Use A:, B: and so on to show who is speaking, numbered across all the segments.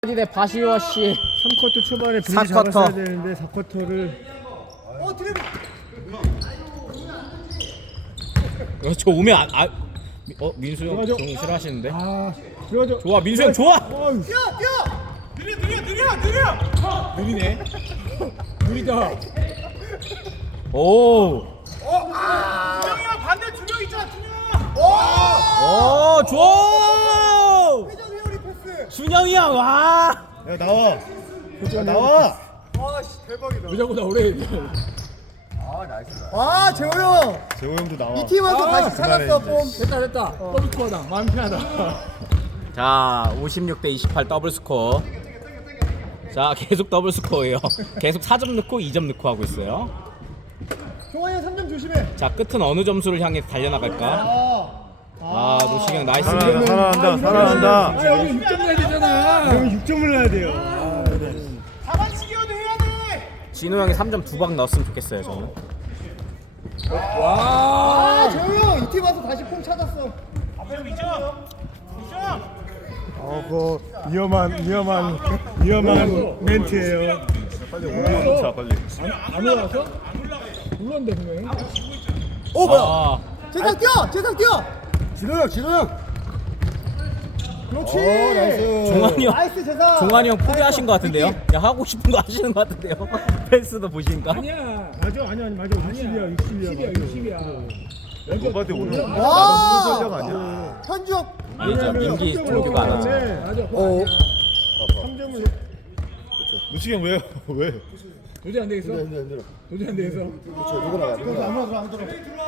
A: 대 바시오 씨.
B: 3쿼터 초반에 분위기
A: 4쿼터.
B: 잡았어야 되는데 4쿼터를
A: 저 오면 민수 형
B: 들어가죠.
A: 좀 싫어하시는데.
B: 들어가죠.
A: 좋아 민수 형 좋아.
B: 어휴,
A: 느리네.
B: 느리다.
A: 오.
C: 준영이 형 반대 두 명 있잖아, 준영.
A: 오 좋아.
C: 회전 회오리 패스.
A: 준영이 형 와.
B: 야 나와. 야 나와.
C: 와씨 대박이다.
B: 왜 자꾸 나오래?
C: 와 재호 형.
B: 재호 형도 나와.
C: 이 팀 와서 다시 찾았어 폼.
B: 됐다. 더블스코어다. 마음 편하다.
A: 자 56대 28 더블 스코어. 자 계속 더블 스코어예요. 계속 4점 넣고 2점 넣고 하고 있어요.
C: 종환이 형 3점 조심해.
A: 자 끝은 어느 점수를 향해 달려나갈까? 아 노식이 형 나이스.
B: 살아난다. 여기 6점 넣어야 되잖아. 여기 6점을 넣어야 돼요.
C: 4반치기여도 해야 돼.
A: 진호 형이 3점 2방 넣었으면 좋겠어요 저는.
C: 아 재호 형 이 팀 와서 다시 폼 찾았어. 앞에 좀 있죠.
B: 그 위험한 멘트예요. 빨리 올라오자 빨리. 안 올라왔어? 올라온다 분명히.
C: 오 뭐야?
A: 아,
C: 재상 뛰어. 진호 형. 그렇지. 나이스.
A: 종환이 형.
C: 나이스 재상.
A: 종환이 형 포기하신 것 같은데요? 야 하고 싶은 거 하시는 것 같은데요? 펜스도 보시니까.
B: 아니야. 맞아. 60이야. 오빠한테 오늘
C: 와.
B: 전략 아니야?
C: 현주형.
A: 이제 민기 종교가 안 하죠.
B: 맞아.
C: 어.
B: 3점을. 무식이 형 왜? 도저히 안 되겠어? 도저히 안 되겠어?
C: 그래서 아무나 들어.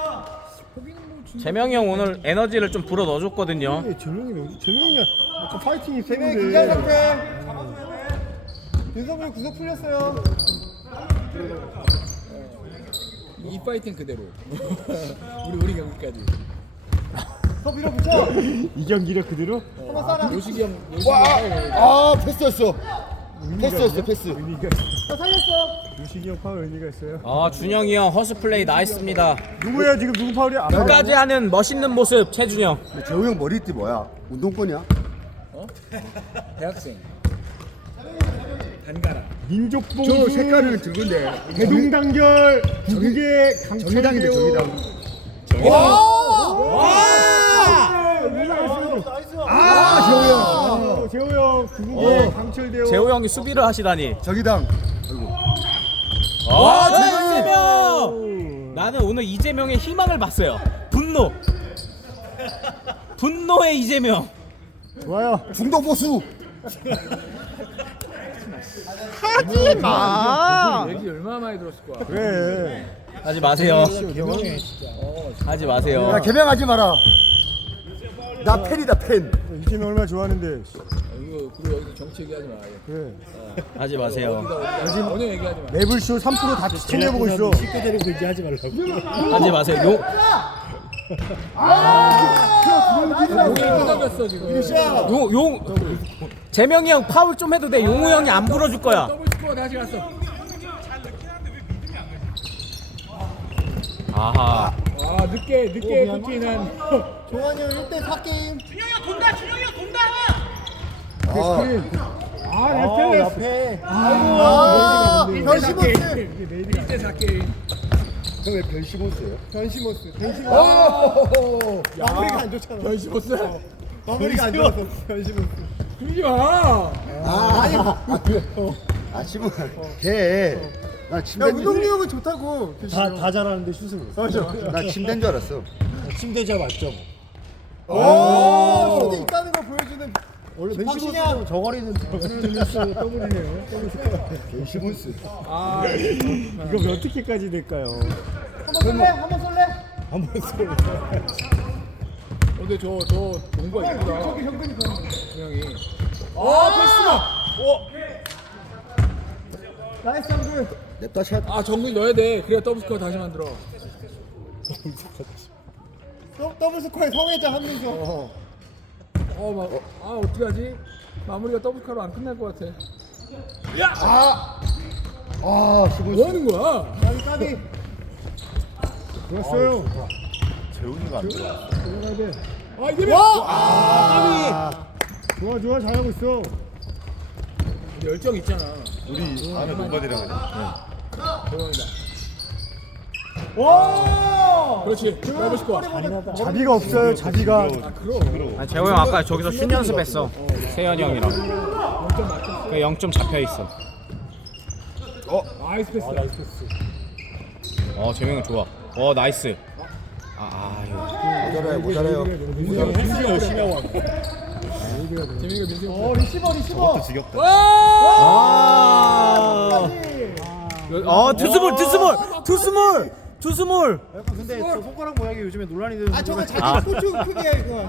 A: 재명이 형 오늘 에너지를 좀 불어 넣어줬거든요.
B: 재명이가 아까 파이팅이
C: 세명이
B: 세는데.
C: 긴장 상태. 윤성민 구속 풀렸어요.
D: 이 파이팅 그대로 우리 경기까지
C: 더 밀어붙여.
B: 이 경기력 그대로?
C: 한번 쏴라.
D: 요식이 형
E: 패스였어. 패스.
B: 의미가
C: 더 살렸어.
B: 유식이 형 파울 의미가 있어요.
A: 아 준영이 형 허스 플레이 나이스입니다.
B: 누구야 지금 누구 파울이야?
A: 끝까지 하는 멋있는 모습 최준이 형.
E: 재호 형 머리띠 뭐야? 운동권이야?
D: 대학생 단가라
B: 민족봉.
E: 저 색깔은 그건데.
B: 대동단결 국의
E: 정의당인데
B: 강철대요.
E: 정의당.
B: 재호 형 국의 강철대요.
A: 재호 형이 수비를 하시다니.
E: 정의당.
A: 와 이재명. 나는 오늘 이재명의 희망을 봤어요. 분노의 이재명.
B: 좋아요.
E: 중도 보수.
D: 얘기 얼마나 많이 들었을 거야.
B: 그래.
A: 하지 마세요. 하지 마세요.
E: 야 개명하지 마라. 나 팬이다 팬.
B: 이재명 얼마나 좋아하는데.
D: 이거 그리고 여기서 정치 얘기하지 마.
B: 그래.
A: 하지 마세요.
D: 전혀 얘기하지 마.
B: 매불쇼 3% 다 챙겨보고 있어. 쉽게 데리고 얘기하지 말라고.
A: 하지 마세요.
D: 끝나갔어 지금.
A: 용 재명이 형 파울 좀 해도 돼. 용우 형이 안 불어줄 거야.
D: 더블 스코어 다시 갔어.
A: 아하.
D: 아 늦게 코팅한.
C: 종환이 형 1대4 게임.
B: 앞에.
C: 변시모스.
D: 1대4 게임.
E: 형왜 변시몬스예요?
C: 변시모스.
B: 마무리가 안 좋잖아.
D: 변시모스.
C: 마무리가 안 좋았어. 변시모스.
D: 그러지 마.
E: 아 시몬. 걔. 나
C: 야
E: 침대인 줄.
C: 운동리 형은 좋다고.
B: 다 잘하는데 슛은.
E: 나 침대인 줄 알았어.
B: 침대자 맞죠?
C: 오, 수도 있다는 걸 보여주는.
B: 원래
C: 확신이야.
B: 저거리는 더블이네요.
E: 변시몬스.
B: 이거 몇 티켓까지 될까요?
C: 한번 쏠래?
B: 한번 쏠.
D: 근데 저 농구가 이쁘다. 분명히.
C: 나이스 한글.
E: 냅다 샷.
D: 아 정글 넣어야 돼. 그래야 더블 스코어 다시 만들어.
C: 더블 스코어에 성애자 한민서.
D: 어떻게 하지? 마무리가 더블 스코어로 안 끝날 것 같아.
E: 시몬스.
D: 뭐 하는 거야?
C: 까비.
B: 좋았어요.
E: 재훈이가 안 들어와.
B: 들어가야 돼.
D: 이재명.
B: 좋아 잘하고 있어.
D: 열정 있잖아.
B: 우리 아는 동반이랑 그냥.
D: 대박이다.
C: 와!
D: 그렇지. 더블 스코어.
E: 자비가 없어요. 자비가.
D: 아 그럼.
A: 아니, 재호 형 아까 저기서 슛 연습했어. 세현이 형이랑.
D: 0점 맞췄어.
A: 그 0점 잡혀 있어.
D: 나이스 패스.
A: 재명 형 좋아. 나이스. 이거.
E: 모자라요.
B: 민수가 열심히 하고 왔네.
D: 재민이가 민수 형.
C: 리시버.
B: 저것도 지겹다.
A: 투스몰.
C: 근데 저 손가락 모양이 요즘에 논란이 되는. 저거 자기 고추 크기야 이거.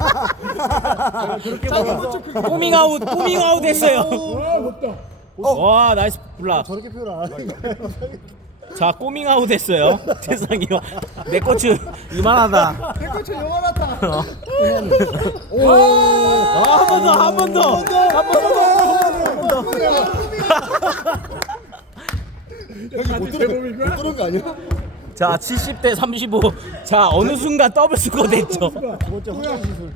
A: 꼬밍아웃 했어요.
D: 와 높다.
A: 와, 나이스 블락.
E: 저렇게 표현 안 하니까.
A: 자, 꼬밍아웃 했어요. 세상이요. 내 고추 이만하다.
C: 내 고추 요만하다.
A: 한 번 더.
D: 못 들어본 거야?
E: 그런 거 아니야?
A: 자, 70대 35. 자, 어느 순간 더블 스코어 됐죠.
E: 두 번째 혼자 기술.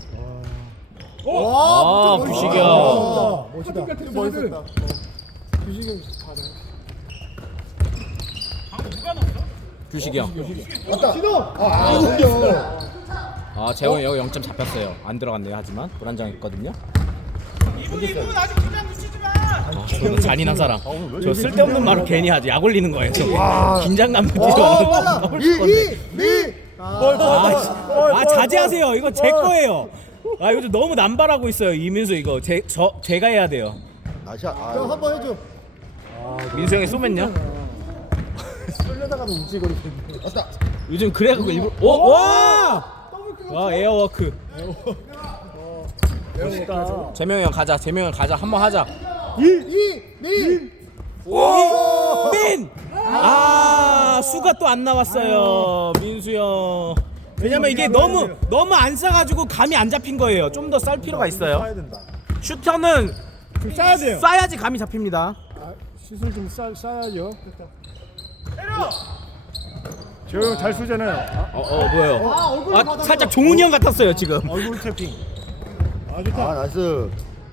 A: 부식이야.
E: 멋있다.
D: 멋있었다.
A: 부식이야.
C: 신호.
A: 재호 형 여기 0점 잡혔어요. 안 들어갔네요. 하지만 불안정했거든요. 저 잔인한 사람. 저 쓸데없는 말을 괜히 하지. 약 올리는 거예요. 저 긴장감 느끼고. 자제하세요. 이거 제 거예요. 요즘 너무 남발하고 있어요. 이민수 이거 제가 해야 돼요.
E: 나샷.
C: 한번 해줘.
A: 민수 형이 쏘면요.
E: 쏠려다가도 움찔거리겠네.
A: 요즘 그래갖고 일부러. 와 에어워크. 재명이 형 가자. 한번 하자.
C: 민.
A: 민! 수가 또 안 나왔어요. 민수 형. 왜냐면 이게 너무 안 싸가지고 감이 안 잡힌 거예요. 좀 더 쌀 필요가 있어요. 슈터는
C: 좀 싸야 돼요.
A: 싸야지 감이 잡힙니다.
E: 시술 좀 싸야죠.
B: 재호 형 잘 쏘잖아요.
A: 뭐예요? 살짝 종훈이 형 같았어요 지금.
B: 얼굴 태핑.
E: 나이스.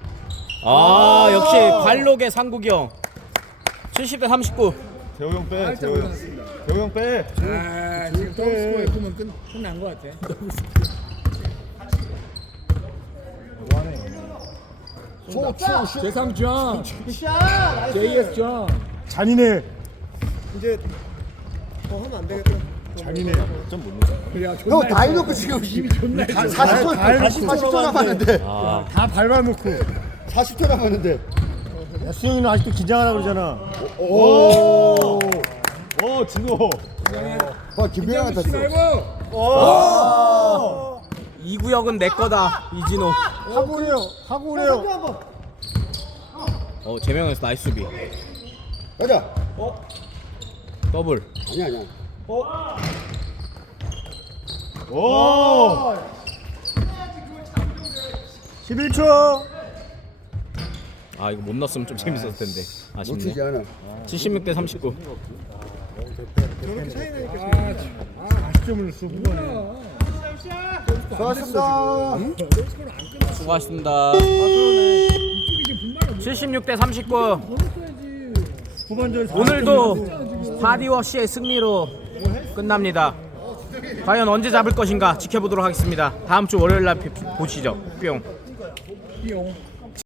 A: 역시 관록의 상국이 형. 70대 39.
B: 재호 형 빼. 재호 형 빼.
D: 지금 더블 스코어에 보면 끝난 거 같아. 재상전.
C: 샷.
D: JS전.
E: 잔인해.
C: 이제 더 하면 안 되겠다.
B: 잔인해. 좀못 넣어.
D: 그래,
E: 형 다 해놓고 지금
D: 이미 존나
E: 40초 남았는데.
B: 다 밟아놓고.
E: 40초 남았는데.
B: 수영이는 아직도 긴장하라 그러잖아. 오. 진호.
E: 김병현 같았어.
D: 말고.
A: 이 구역은 내 거다. 이진호.
E: 하고 오래요.
A: 재명에서 나이스 수비.
E: 가자.
A: 더블.
E: 아니야.
B: 오. 11초.
A: 이거 못 넣었으면 좀 재밌었을 텐데. 아쉽네.
E: 놓치지 않아.
A: 76대 39.
C: 저렇게 차이 나니까.
B: 아시점을 쏘 후반에.
E: 수고하셨습니다.
A: 수고하셨습니다. 76대 39.
B: 후반전
A: 오늘도 바디워시의 승리로 끝납니다. 과연 언제 잡을 것인가 지켜보도록 하겠습니다. 다음 주 월요일 날 보시죠. 뿅.
D: 뿅.